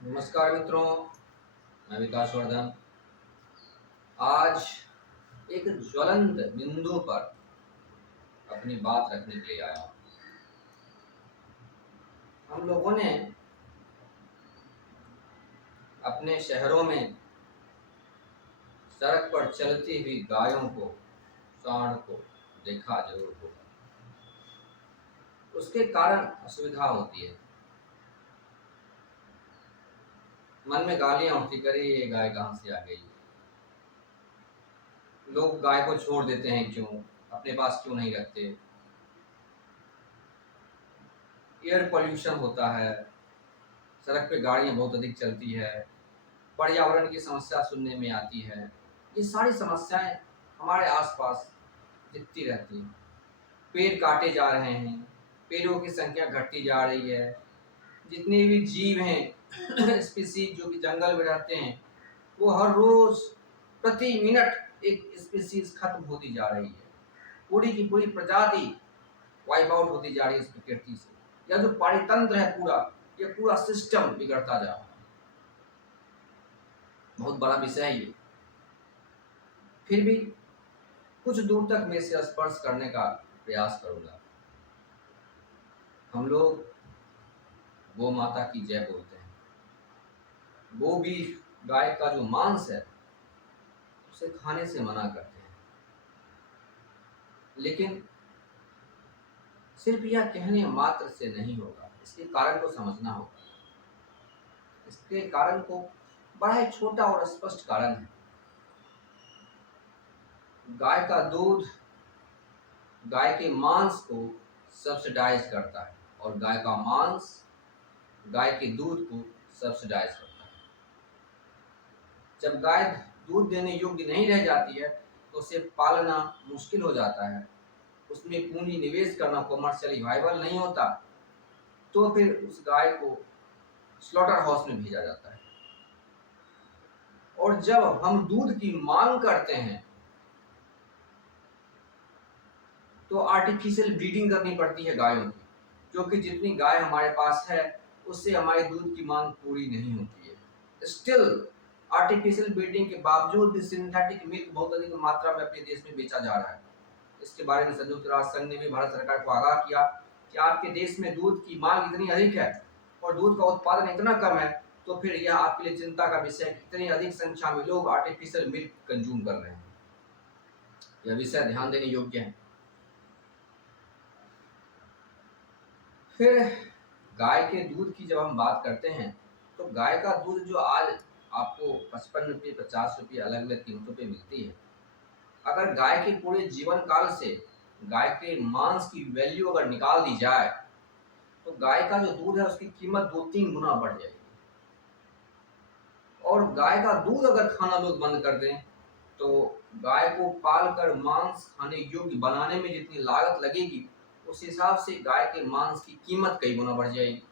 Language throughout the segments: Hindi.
नमस्कार मित्रों, मैं विकास वर्धन। आज एक ज्वलंत बिंदु पर अपनी बात रखने के लिए आया हूँ। हम लोगों ने अपने शहरों में सड़क पर चलती हुई गायों को, सांड को देखा जरूर होगा। उसके कारण असुविधा होती है। मन में गालियां उठती, करे ये गाय कहाँ से आ गई। लोग गाय को छोड़ देते हैं, क्यों? अपने पास क्यों नहीं रखते? एयर पोल्यूशन होता है, सड़क पे गाड़ियां बहुत अधिक चलती है, पर्यावरण की समस्या सुनने में आती है। ये सारी समस्याएं हमारे आसपास दिखती रहती हैं। पेड़ काटे जा रहे हैं, पेड़ों की संख्या घटती जा रही है। जितने भी जीव हैं स्पीसीज जो कि जंगल में रहते हैं, वो हर रोज प्रति मिनट एक स्पीसीज खत्म होती जा रही है। पूरी की पूरी प्रजाति वाइप आउट होती जा रही है इस प्रकृति से। या जो पारितंत्र है पूरा, ये पूरा सिस्टम बिगड़ता जा रहा है। बहुत बड़ा विषय है ये। फिर भी कुछ दूर तक मैं इसे स्पर्श करने का प्रयास करूंगा। हम लोग गौ माता की जय बोलते हैं। गो बीफ, गाय का जो मांस है, उसे खाने से मना करते हैं। लेकिन सिर्फ यह कहने मात्र से नहीं होगा, इसके कारण को समझना होगा। इसके कारण को बड़ा ही छोटा और स्पष्ट कारण है। गाय का दूध गाय के मांस को सब्सिडाइज करता है, और गाय का मांस गाय के दूध को सब्सिडाइज करता है। जब गाय दूध देने योग्य नहीं रह जाती है, तो उसे पालना मुश्किल हो जाता है, उसमें पूंजी निवेश करना कॉमर्शियली वायबल नहीं होता, तो फिर उस गाय को स्लॉटर हाउस में भेजा जाता है। और जब हम दूध की मांग करते हैं, तो आर्टिफिशियल ब्रीडिंग करनी पड़ती है गायों की, क्योंकि जितनी गाय हमारे पास है उससे हमारी दूध की मांग पूरी नहीं होती है। स्टिल आर्टिफिशियल ब्रीडिंग के बावजूद भी सिंथेटिक मिल्क बहुत अधिक मात्रा में अपने देश में बेचा जा रहा है। इसके बारे में संयुक्त राष्ट्र संघ ने भी भारत सरकार को आगाह किया कि आपके देश में दूध की मांग इतनी अधिक है और दूध का उत्पादन इतना कम है, तो फिर यह आपके लिए चिंता का विषय है कि इतनी अधिक संख्या में लोग आर्टिफिशियल मिल्क कंज्यूम कर रहे हैं। यह विषय ध्यान देने योग्य है। फिर गाय के दूध की जब हम बात करते हैं, तो गाय का दूध जो आज आपको 55 रुपये 50 रुपये अलग अलग कीमतों पे मिलती है, अगर गाय के पूरे जीवन काल से गाय के मांस की वैल्यू अगर निकाल दी जाए, तो गाय का जो दूध है उसकी कीमत 2-3 गुना बढ़ जाएगी। और गाय का दूध अगर खाना लोग बंद कर दें, तो गाय को पाल कर मांस खाने योग्य बनाने में जितनी लागत लगेगी, उस हिसाब से गाय के मांस की कीमत कई गुना बढ़ जाएगी।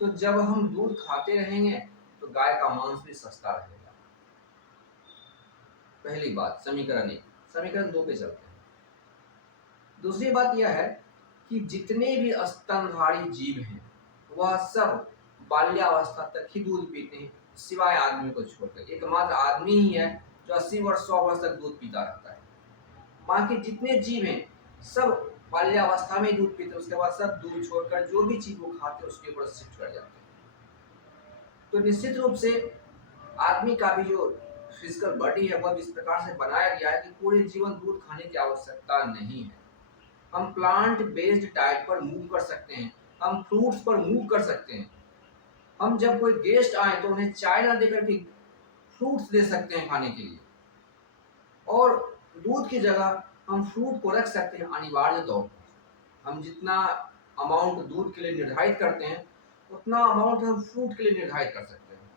तो जब हम दूध खाते रहेंगे, तो गाय का मांस भी सस्ता रहेगा। पहली बात समीकरण 1। समीकरण 2 पे चलते हैं। दूसरी बात यह है कि जितने भी स्तनधारी जीव हैं, वह सब बाल्यावस्था तक ही दूध पीते हैं, सिवाय आदमी को छोड़कर। एकमात्र आदमी ही है जो 80 वर्ष 100 वर्ष तक दूध पीता रहता है। बाकी जितने जीव हैं सब बाल्यावस्था में दूध पीते हैं, उसके बाद सब दूध छोड़कर जो भी चीज वो खाते हैं उसके ऊपर शिफ्ट कर जाते हैं। तो निश्चित रूप से आदमी का भी जो फिजिकल बॉडी है वह इस प्रकार से बनाया गया है कि पूरे जीवन दूध खाने की आवश्यकता नहीं है। हम प्लांट बेस्ड डाइट पर मूव कर सकते हैं, हम फ्रूट्स पर मूव कर सकते हैं। हम जब कोई गेस्ट आए तो उन्हें चाय ना देकर के फ्रूट्स दे सकते हैं खाने के लिए, और दूध की जगह हम फ्रूट को रख सकते हैं अनिवार्य तौर पर। हम जितना अमाउंट दूध के लिए निर्धारित करते हैं, उतना अमाउंट हम फ्रूट के लिए निर्धारित कर सकते हैं।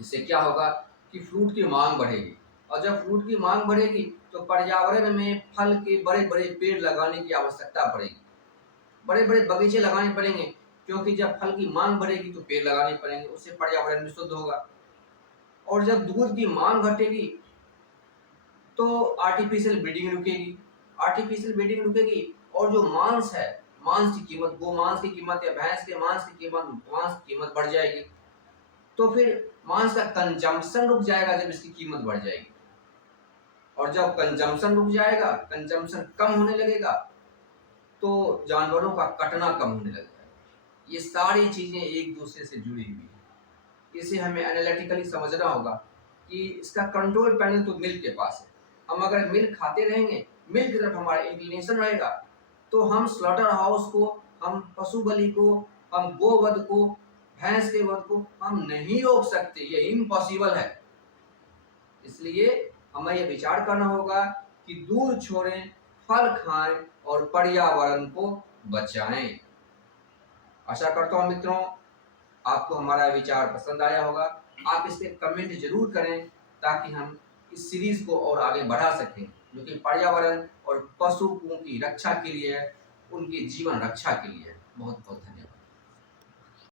इससे क्या होगा कि फ्रूट की मांग बढ़ेगी, और जब फ्रूट की मांग बढ़ेगी तो पर्यावरण में फल के बड़े बड़े पेड़ लगाने की आवश्यकता पड़ेगी, बड़े बड़े बगीचे लगाने पड़ेंगे, क्योंकि जब फल की मांग बढ़ेगी तो पेड़ लगाने पड़ेंगे, उससे पर्यावरण भी शुद्ध होगा। और जब दूध की मांग घटेगी तो आर्टिफिशियल ब्रीडिंग रुकेगी, आर्टिफिशियल ब्रीडिंग रुकेगी, और जो मांस है, मांस की कीमत, गो मांस की कीमत या भैंस के मांस की कीमत बढ़ जाएगी। तो फिर मांस का कंजम्पशन रुक जाएगा जब इसकी कीमत बढ़ जाएगी, और जब कंजम्पशन रुक जाएगा, कंजम्पशन कम होने लगेगा, तो जानवरों का कटना कम होने लगेगा। ये सारी चीजें एक दूसरे से जुड़ी हुई है। इसे हमें एनालिटिकली समझना होगा कि इसका कंट्रोल पैनल तो मिल्क के पास है। हम अगर मिल्क खाते रहेंगे, मिल्क की तरफ हमारा इंक्लिनेशन रहेगा, तो हम स्लॉटर हाउस को, हम पशु बलि को, हम गोवध को, भैंस के वध को हम नहीं रोक सकते, ये इम्पॉसिबल है। इसलिए हमें यह विचार करना होगा कि दूध छोड़ें, फल खाएं और पर्यावरण को बचाएं। आशा करता हूं मित्रों आपको हमारा विचार पसंद आया होगा। आप इस पे कमेंट जरूर करें ताकि हम इस सीरीज को और आगे बढ़ा सकें, जो कि पर्यावरण और पशुओं की रक्षा के लिए, उनकी जीवन रक्षा के लिए। बहुत बहुत धन्यवाद।